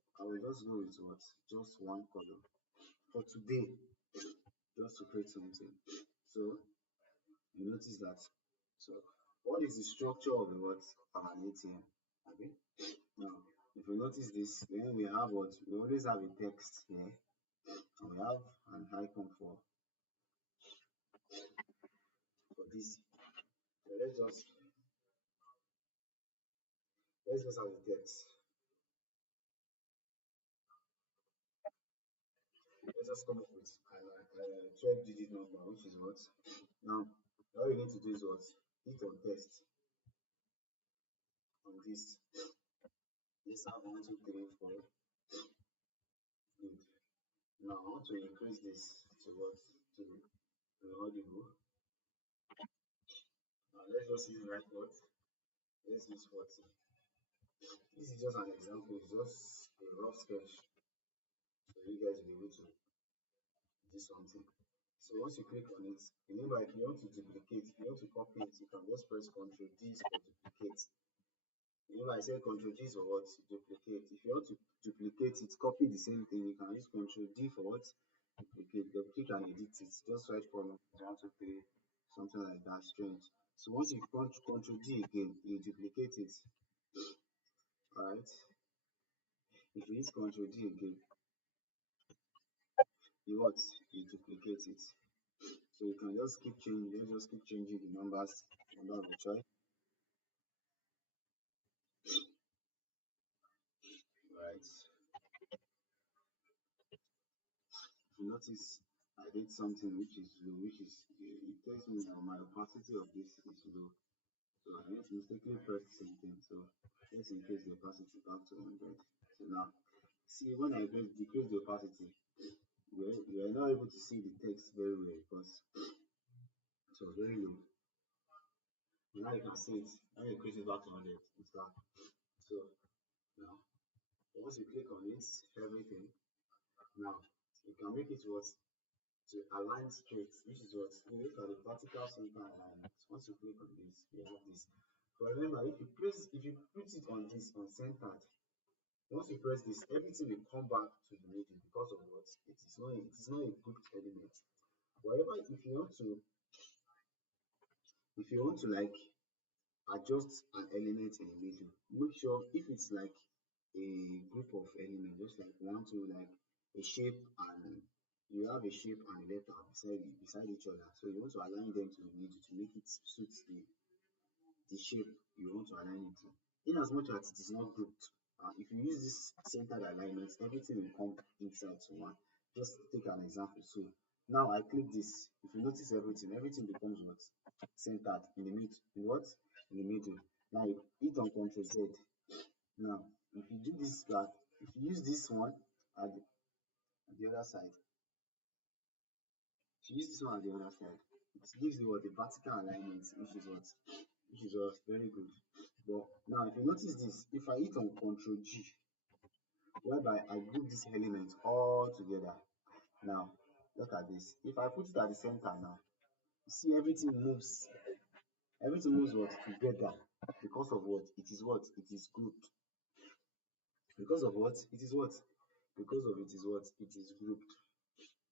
go with what? Just one color for today, just to create something. So you notice that. So what is the structure of the what of an ATM? Okay. Now, if you notice this, then we have what we always have a text here, and we have an icon for this. So let's just have the text. Let's just come up with a 12-digit number, which is what? Now, all you need to do is what? Hit on text on this. Let's have 1, 2, 3, 4. Good. Now, I want to increase this to what? To audible. Now, let's just use right what? Let's use 40. This is just an example, it's just a rough sketch. So you guys will be able to do something. So once you click on it, remember if you want to duplicate, if you want to copy it, you can just press Ctrl D for duplicate. Remember I said Ctrl D for what? Duplicate. If you want to duplicate it, copy the same thing, you can use Ctrl D for what? Duplicate. Then click and edit it. Just write for 1, 2, 3, something like that, strange. So once you Ctrl D again, you duplicate it. Alright. If you use Ctrl D again, you what? You duplicate it. So you can just keep changing, let's just keep changing the numbers, number of the choice, right? If you notice, I did something which is low, which is, it tells me that my opacity of this is low. So I need to mistakenly press the same thing. So let's increase the opacity back to 100. So now, see when I decrease the opacity, we are not able to see the text very well because it was very low. But now you can see it. When you increase it back to 100, it's back. So now, once you click on it, everything, now you can make it what to align straight, which is what you look at the vertical center alignment. Once you click on this, you have this. But remember, if you put it on this on centered, once you press this, everything will come back to the middle because of what it is not a grouped element. However, if you want to like adjust an element in the middle, make sure if it's like a group of elements, just like one to like a shape and you have a shape and a letter beside each other. So you want to align them to the middle to make it suit the shape you want to align it to. In as much as it is not grouped, if you use this centered alignment, everything will come inside to one. Just take an example. So now I click this. If you notice everything becomes what? Centered in the middle. In what? In the middle. Now you hit on Ctrl Z. Now, if you do this back, if you use this one at the other side, if you use this one at the other side, it gives you what the vertical alignment, which is what very good. But now, if you notice this, if I hit on Ctrl G, whereby I group this element all together. Now, look at this. If I put it at the center now, you see everything moves what together because of what it is grouped. Because of what it is what because of it is what it is grouped.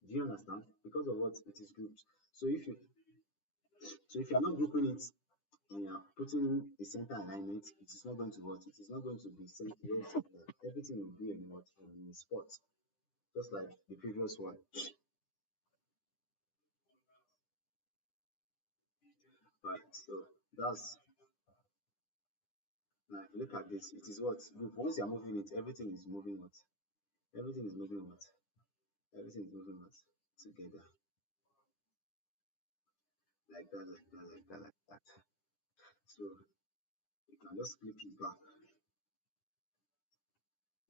Do you understand? Because of what it is grouped. So if you are not grouping it and you are putting in a center alignment, it is not going to what? It is not going to be very centered. Everything will be in what? In a spot. Just like the previous one. Right. So that's now if you look at this, it is what? Group. Once you are moving it, everything is moving what? Everything is moving what? Everything is moving what? Together. Like that, like that, like that, like that. So you can just click it back.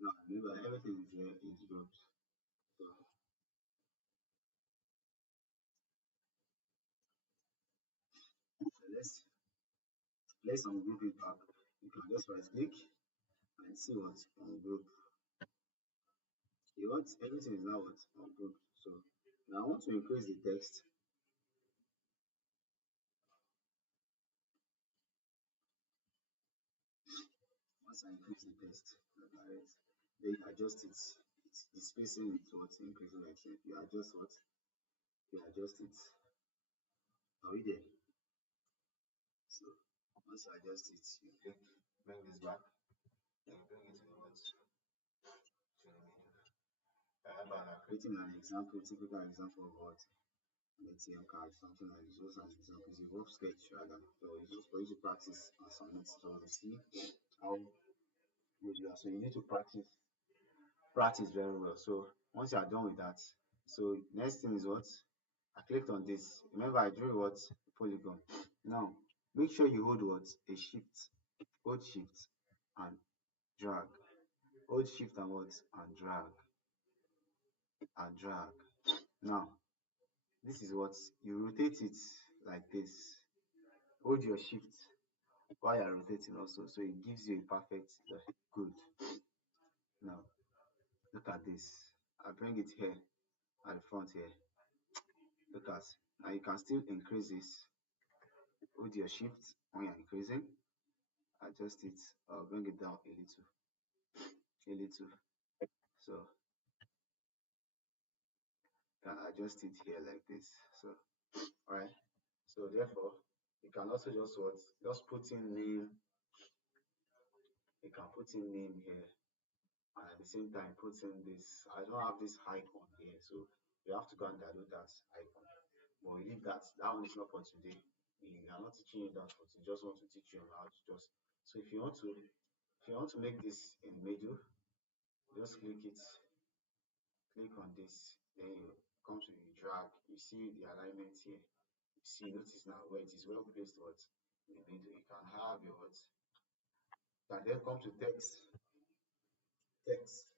Now remember everything is there is grouped. So let's ungroup it back. You can just right click and see what ungroup. You want everything is now what ungroup. So now I want to increase the text. Once I increase the text, right, then you adjust it. The spacing is what increasing like this. You adjust what? You adjust it. Are we there? So once you adjust it, you bring this back, then you bring it to the what? To the middle. I'm creating an example, typical example of what an ATM card, something like this. Just an example, it's a rough sketch rather. So it's just for you to practice and submit. So you see how good you are. So you need to practice very well. So once you are done with that, so next thing is what? I clicked on this. Remember I drew what? Polygon. Now make sure you hold what? A shift. Hold shift and drag. Hold shift and what? And drag. And drag. Now this is what you rotate it like this. Hold your shift while you're rotating also. So it gives you a perfect good. Now look at this. I bring it here at the front here. Look at now you can still increase this. Hold your shift when you're increasing. Adjust it or bring it down a little. A little. So you can adjust it here like this. So alright. So therefore you can also just what just put in name. You can put in name here and at the same time put in this. I don't have this icon here, so you have to go and download that icon. But we leave that. That one is not for today. We are not teaching you that for today. Just want to teach you how to just. So if you want to make this in the middle, just click it. Click on this. Then you come to the drag. You see the alignment here. You see, notice now where it is well placed. What in the middle. You can have your what. You can then come to text. Text.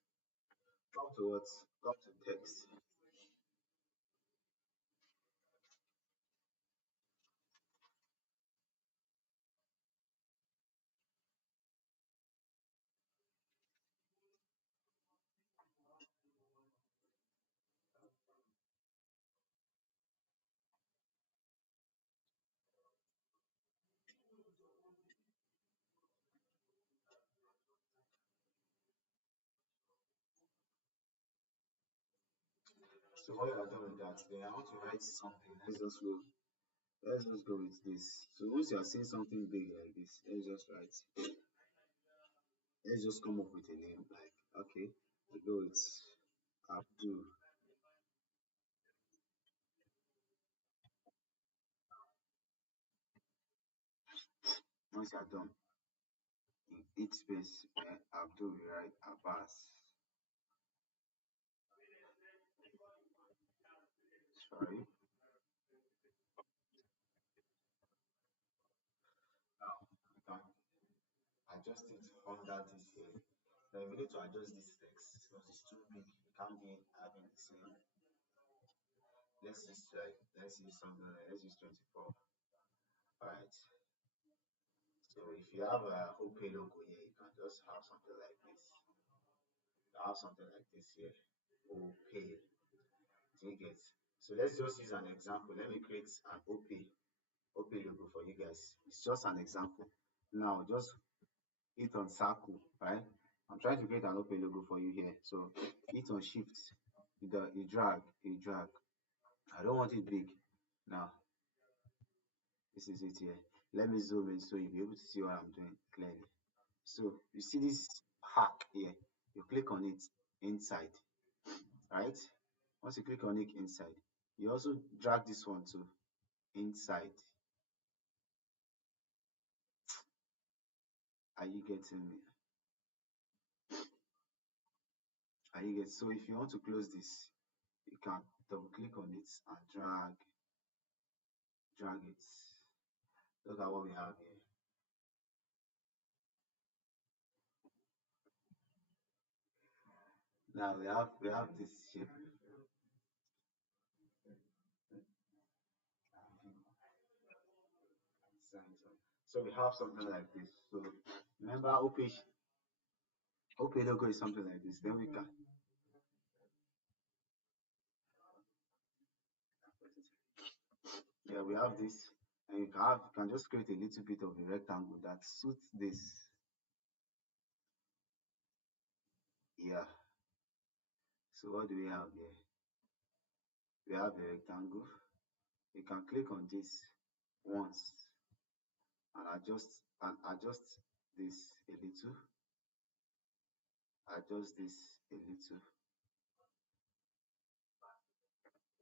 Come to what? Come to text. So while you are done with that, then I want to write something. Let's just go with this. So once you are seeing something big like this, let's just come up with a name like okay, we go with Abdul. Once you are done, in each space, Abdul will write Abbas. Sorry. Now you can adjust it under this here. Then we need to adjust this text because it's too big. It can't be having the same. Let's use something like let's use 24. Alright. So if you have a OP logo here, you can just have something like this. Have something like this here. OP. Do you get? So let's just use an example. Let me create an OP logo for you guys. It's just an example. Now just hit on circle, right? I'm trying to create an OP logo for you here. So hit on shift, you drag. I don't want it big. Now this is it here. Let me zoom in so you'll be able to see what I'm doing clearly. So you see this hack here, you click on it inside, right? Once you click on it inside, you also drag this one to inside. Are you getting me? Are you getting? So if you want to close this, you can double click on it and drag it. Look at what we have here. Now we have this shape. So we have something like this. So remember OP logo is something like this. Then we can yeah we have this and you can just create a little bit of a rectangle that suits this. Yeah. So what do we have here? We have a rectangle. You can click on this once and adjust this a little, adjust this a little,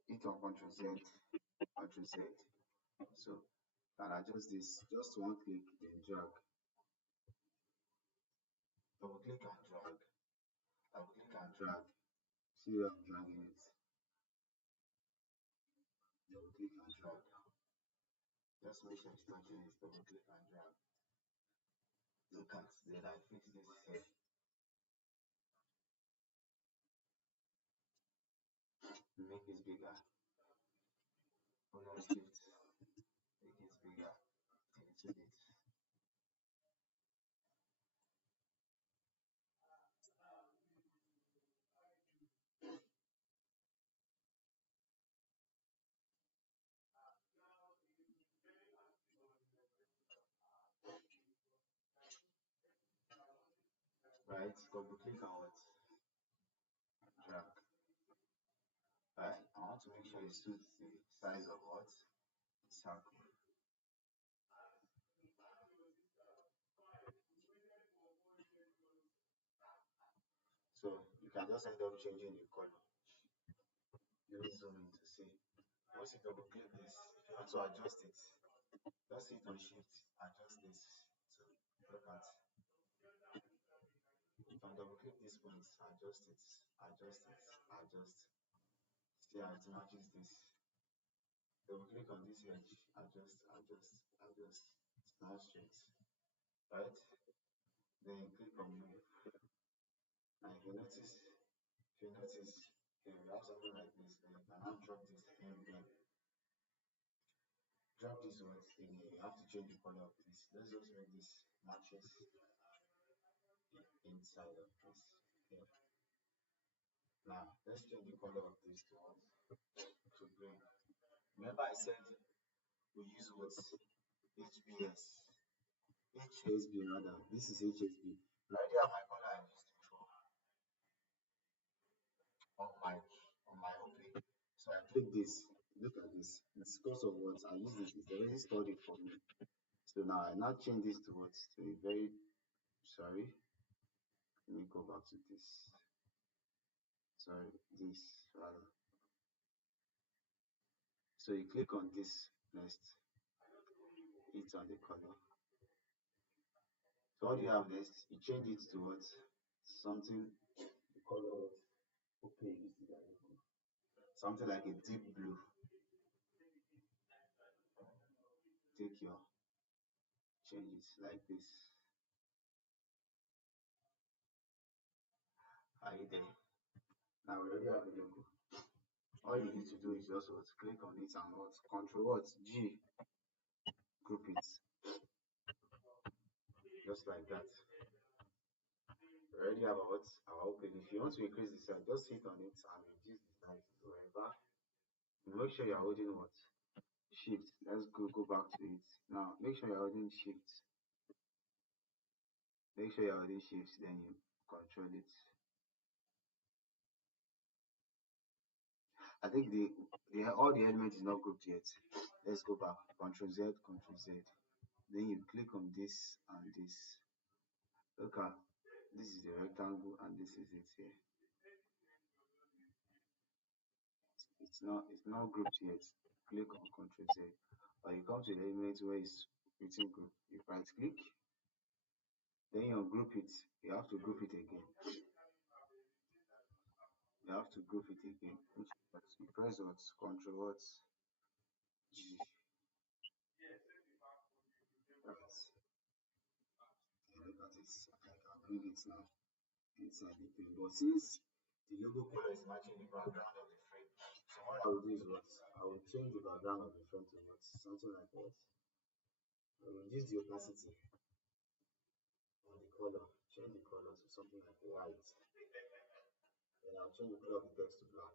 hit on Ctrl Z, Ctrl Z. So can adjust this just one click, then drag, double click and drag, double click and drag. See where I'm dragging it. Double click and drag. Just make sure it's touching it. Double click and drag. Look at, then I fix this here. Make this bigger. Hold on shift. Make it bigger. A little bit. Right? Double click and what? Drag. Right? I want to make sure it suits the size of what? Circle. So you can just end up changing the color. Let me zoom in to see. Once you double click this, if you want to adjust it, just hit on shift, adjust this. So look at, you can double click this point, adjust it, adjust it, adjust. See how it matches this. Double click on this edge, adjust, adjust, adjust. It's now straight. Right? Then you click on move. Now if you notice, if you have something like this, then you can now drop this thing again. Drop this one again. You have to change the color of this. Let's just make this matches the inside of this. Okay. Now let's change the color of this to what? To green. Remember I said we use what? HBS. HSB rather. This is HSB. I already have my color I used before on my OP. So I click this. Look at this. It's because of what I use this. It's already stored it for me. So now I now change this to what? To a very sorry. Let me go back to this. Sorry, this rather. So you click on this next, hit on the color. So what do you have next? You change it to what? Something the color of okay, you see that something like a deep blue. Take your change it like this. Are you there? Now we already have the logo. All you need to do is just what click on it and what control what G group it just like that. We already have our open. If you want to increase the size, just hit on it and reduce the size wherever. Make sure you're holding what shift. Let's go back to it. Now make sure you're holding shift. Make sure you're holding shift, then you control it. I think the all the element is not grouped yet. Let's go back. Control Z, Control Z. Then you click on this and this. Look at this is the rectangle and this is it here. It's not grouped yet. Click on Control Z. Or you come to the element where it's written group. You right click, then you group it. You have to group it again. You have to group it again. Which is what you press what Control what G. Right. Look at it. I can bring it now inside the thing. But since the logo color is matching the background of the frame, so what I will do is what I will change the background of the frame to what something like what I will reduce the opacity on the color, change the color to something like white. Then I'll change the color of the text to black.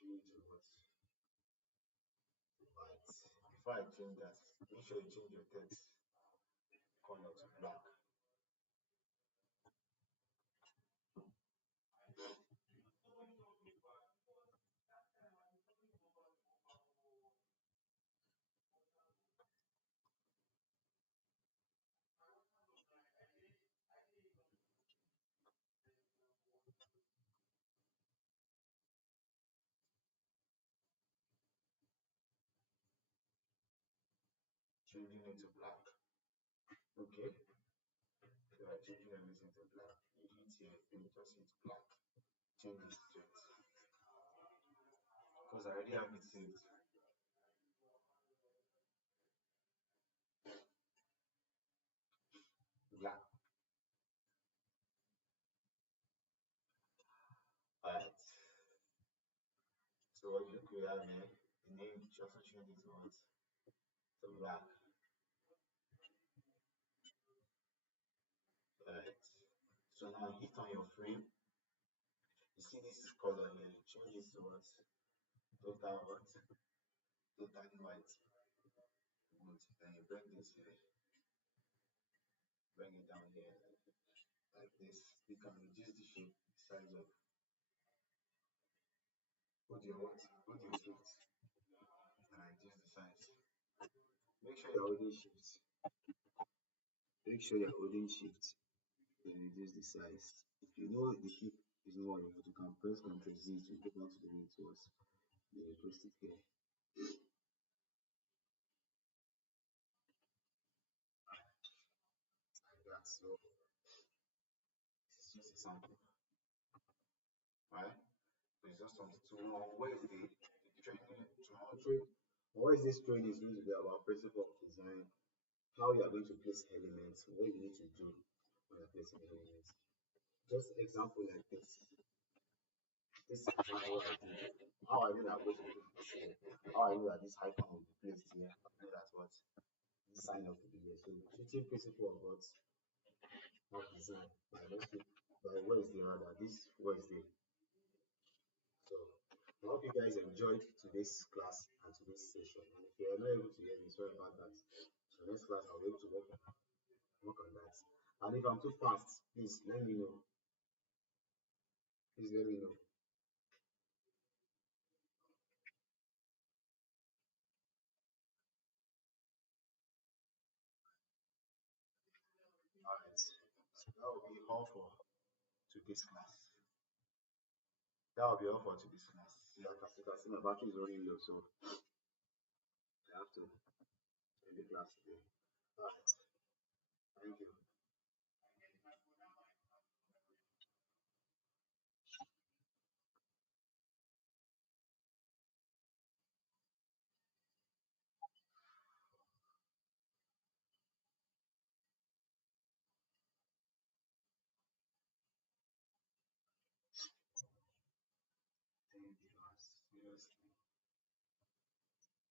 Change to what white. Before I change that, make sure you change your text color to black. changing it to black. Okay, so I'm changing everything to black. You hit here, then you just hit black. Change the straight because I already have it saved. Black. Alright. So what you could have here, the name you also change it to what? To black. Alright. So now hit on your frame. You see this color here, you change it to what? Total what? Totally white. Good. Then you bring this here, bring it down here like this. You can reduce the shape, the size of what you want, what you shift, and reduce the size. Make sure you're holding shift. Make sure you're holding shift. Then reduce the size. If you know the shape is not what you want, you can press Ctrl Z to go back to the way it was. Then you paste it here. Like that. So this is just a sample. Right? So it's just something to know where is the training to know trade. What is this training is going to be about principle of design, how you are going to place elements, what you need to do when you're placing elements. Just example like this. This is how I did. How I know that I'm going to put this here. How I know that this icon will be placed here. I know that what this sign up will be here. So switching principle of what of design by let's say by Wednesday rather this Wednesday. So I hope you guys enjoyed today's class and today's session. And if you are not able to hear me, sorry about that. So next class I'll be able to work on that. And if I'm too fast, please let me know. Please let me know. Alright. So that will be all for today's class. That will be all for today's class. See, you can see my battery is running low, so I have to end the class today. Alright. Thank you.